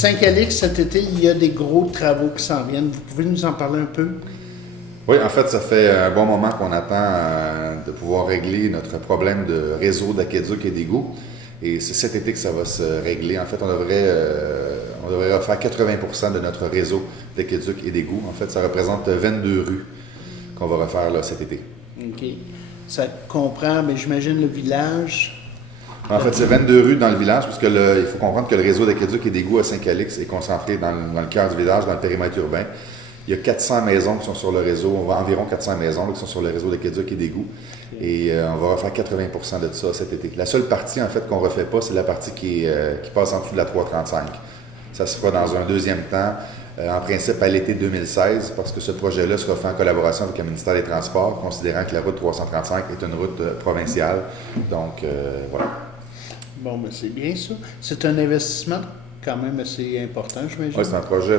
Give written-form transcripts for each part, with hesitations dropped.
Saint-Calix, cet été, il y a des gros travaux qui s'en viennent. Vous pouvez nous en parler un peu? Oui, en fait, ça fait un bon moment qu'on attend de pouvoir régler notre problème de réseau d'aqueduc et d'égouts. Et c'est cet été que ça va se régler. En fait, on devrait refaire 80% de notre réseau d'aqueduc et d'égouts. En fait, ça représente 22 rues qu'on va refaire là, cet été. OK. Ça comprend, mais j'imagine, le village. En fait, c'est 22 rues dans le village, puisque il faut comprendre que le réseau d'aqueduc et d'égouts à Saint-Calix est concentré dans le cœur du village, dans le périmètre urbain. Il y a 400 maisons qui sont sur le réseau, environ 400 maisons là, qui sont sur le réseau d'aqueduc et d'égouts. Et on va refaire 80% de ça cet été. La seule partie, en fait, qu'on ne refait pas, c'est la partie qui passe en dessous de la 335. Ça se fera dans un deuxième temps, en principe à l'été 2016, parce que ce projet-là sera fait en collaboration avec le ministère des Transports, considérant que la route 335 est une route provinciale. Donc, voilà. Bon, ben c'est bien ça. C'est un investissement quand même assez important, j'imagine. Oui, c'est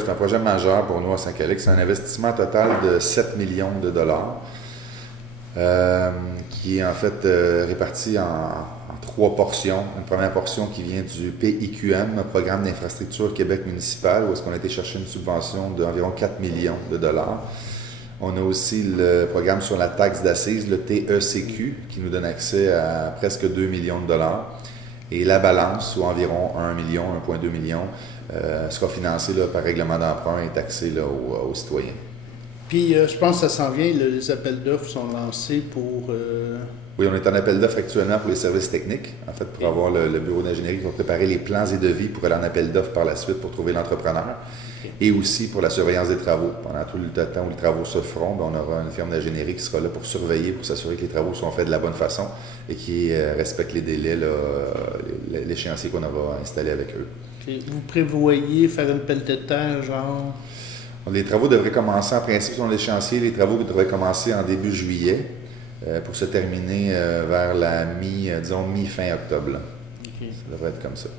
un projet majeur pour nous à Saint-Calix. C'est un investissement total de 7 millions de dollars, qui est en fait réparti en trois portions. Une première portion qui vient du PIQM, le Programme d'infrastructure Québec municipal, où est-ce qu'on a été chercher une subvention d'environ 4 millions de dollars. On a aussi le programme sur la taxe d'assises, le TECQ, qui nous donne accès à presque 2 millions de dollars. Et la balance, ou environ 1 million, 1,2 million, sera financée là, par règlement d'emprunt et taxée là, aux citoyens. Puis, je pense que ça s'en vient, les appels d'offres sont lancés pour... Oui, on est en appel d'offres actuellement pour les services techniques, en fait, pour avoir le bureau d'ingénierie qui va préparer les plans et devis pour aller en appel d'offres par la suite pour trouver l'entrepreneur. Et aussi pour la surveillance des travaux. Pendant tout le temps où les travaux se feront, on aura une firme d'ingénierie qui sera là pour surveiller, pour s'assurer que les travaux sont faits de la bonne façon et qui respectent les délais, l'échéancier qu'on aura installé avec eux. Okay. Vous prévoyez faire une pelle de terre, genre? Les travaux devraient commencer, en principe, sur l'échéancier, les travaux devraient commencer en début juillet pour se terminer vers la mi-fin octobre. Okay. Ça devrait être comme ça.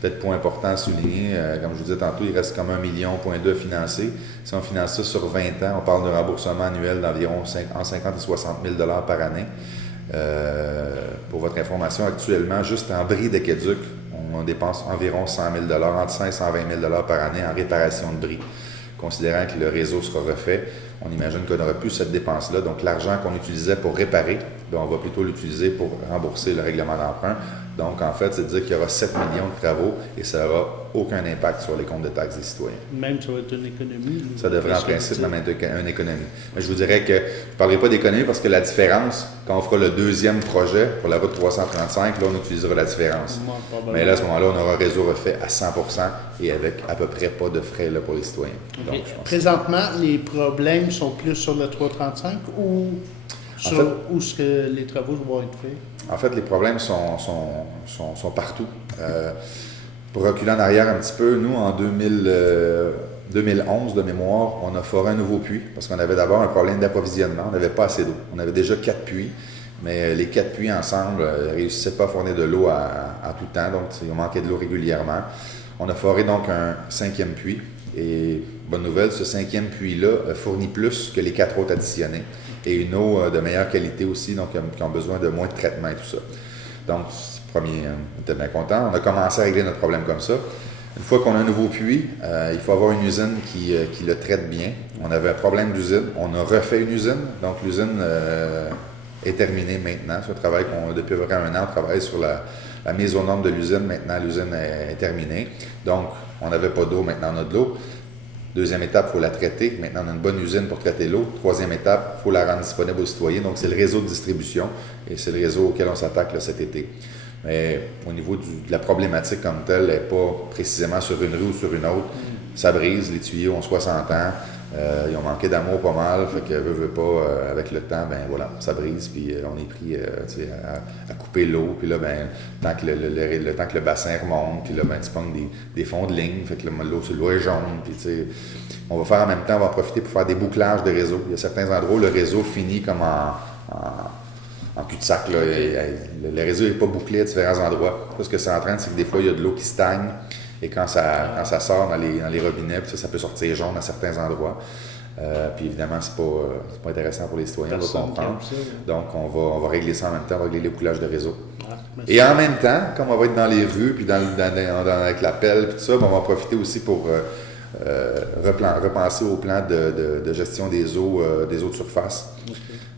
Peut-être point important à souligner, comme je vous disais tantôt, il reste comme 1,2 million à financer. Si on finance ça sur 20 ans, on parle d'un remboursement annuel d'environ 50 et 60 000 $ par année. Pour votre information, actuellement, juste en bris d'aqueduc, on dépense environ 100 000 $, entre 100 et 120 000 $ par année en réparation de bris. Considérant que le réseau sera refait, on imagine qu'on n'aura plus cette dépense-là. Donc, l'argent qu'on utilisait pour réparer, on va plutôt l'utiliser pour rembourser le règlement d'emprunt. Donc, en fait, c'est-à-dire qu'il y aura 7 millions de travaux et ça n'aura aucun impact sur les comptes de taxes des citoyens. Même ça va être une économie. Ça devrait en principe même être une économie. Mais je vous dirais que je ne parlerai pas d'économie parce que la différence, quand on fera le deuxième projet pour la route 335, là, on utilisera la différence. Mais là, à ce moment-là, on aura un réseau refait à 100% et avec à peu près pas de frais là, pour les citoyens. Okay. Donc, présentement, les problèmes sont plus sur le 335 ou où est-ce que les travaux vont être faits? En fait, les problèmes sont partout. Pour reculer en arrière un petit peu, nous, en 2011, de mémoire, on a foré un nouveau puits parce qu'on avait d'abord un problème d'approvisionnement. On n'avait pas assez d'eau. On avait déjà 4 puits, mais les 4 puits ensemble ne réussissaient pas à fournir de l'eau à tout temps, donc on manquait de l'eau régulièrement. On a foré donc un 5e puits. Et bonne nouvelle, ce 5e puits-là fournit plus que les 4 autres additionnés et une eau de meilleure qualité aussi, donc qui ont besoin de moins de traitement et tout ça. Donc, premier, on était bien content. On a commencé à régler notre problème comme ça. Une fois qu'on a un nouveau puits, il faut avoir une usine qui le traite bien. On avait un problème d'usine. On a refait une usine. Donc, l'usine est terminée maintenant. C'est un travail depuis à peu près 1 an, on travaille sur la mise aux normes de l'usine. Maintenant, l'usine est terminée. Donc, on n'avait pas d'eau, maintenant on a de l'eau. Deuxième étape, il faut la traiter. Maintenant, on a une bonne usine pour traiter l'eau. Troisième étape, il faut la rendre disponible aux citoyens. Donc, c'est le réseau de distribution et c'est le réseau auquel on s'attaque là, cet été. Mais au niveau de la problématique comme telle, elle n'est pas précisément sur une rue ou sur une autre. Ça brise, les tuyaux ont 60 ans. Ils ont manqué d'amour pas mal, fait que veut pas, avec le temps, ben voilà, ça brise, puis on est pris à couper l'eau, puis là, ben, tant que le bassin remonte, puis là, ben, tu pognes des fonds de ligne, fait que l'eau est jaune, puis tu sais, on va faire en même temps, on va en profiter pour faire des bouclages de réseau. Il y a certains endroits où le réseau finit comme en cul-de-sac, là, le réseau n'est pas bouclé à différents endroits. Ce que ça entraîne, c'est que des fois, il y a de l'eau qui stagne. Et quand ça sort dans les robinets, ça peut sortir jaune à certains endroits. Puis évidemment, c'est pas intéressant pour les citoyens, on va comprendre. Donc, on va régler ça en même temps, on va régler les coulages de réseau. Ah, Mais Et en même temps, comme on va être dans les rues, puis avec la pelle, puis tout ça, ben, on va profiter aussi pour repenser au plan de gestion des eaux de surface. OK.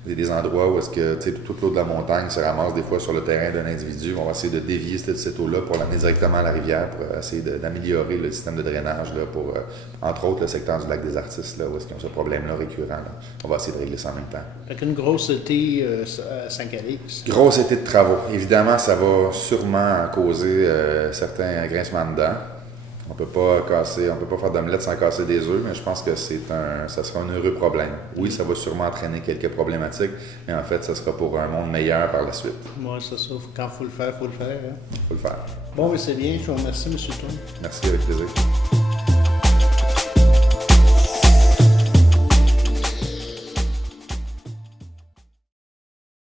Il y a des endroits où est-ce que toute l'eau de la montagne se ramasse des fois sur le terrain d'un individu. On va essayer de dévier cette eau-là pour l'amener directement à la rivière pour essayer d'améliorer le système de drainage là, pour, entre autres, le secteur du lac des Artistes, là, où est-ce qu'ils ont ce problème-là récurrent. Là. On va essayer de régler ça en même temps. Fait qu'une grosse été à Saint-Calix. Grosse été de travaux. Évidemment, ça va sûrement causer certains grincements de dents. On peut pas faire d'omelette sans casser des œufs, mais je pense que ça sera un heureux problème. Oui, ça va sûrement entraîner quelques problématiques, mais en fait, ça sera pour un monde meilleur par la suite. Moi, c'est ça. Quand il faut le faire, il faut le faire. Hein? Il faut le faire. Bon, mais c'est bien. Je vous remercie, M. Tourne. Merci, avec plaisir.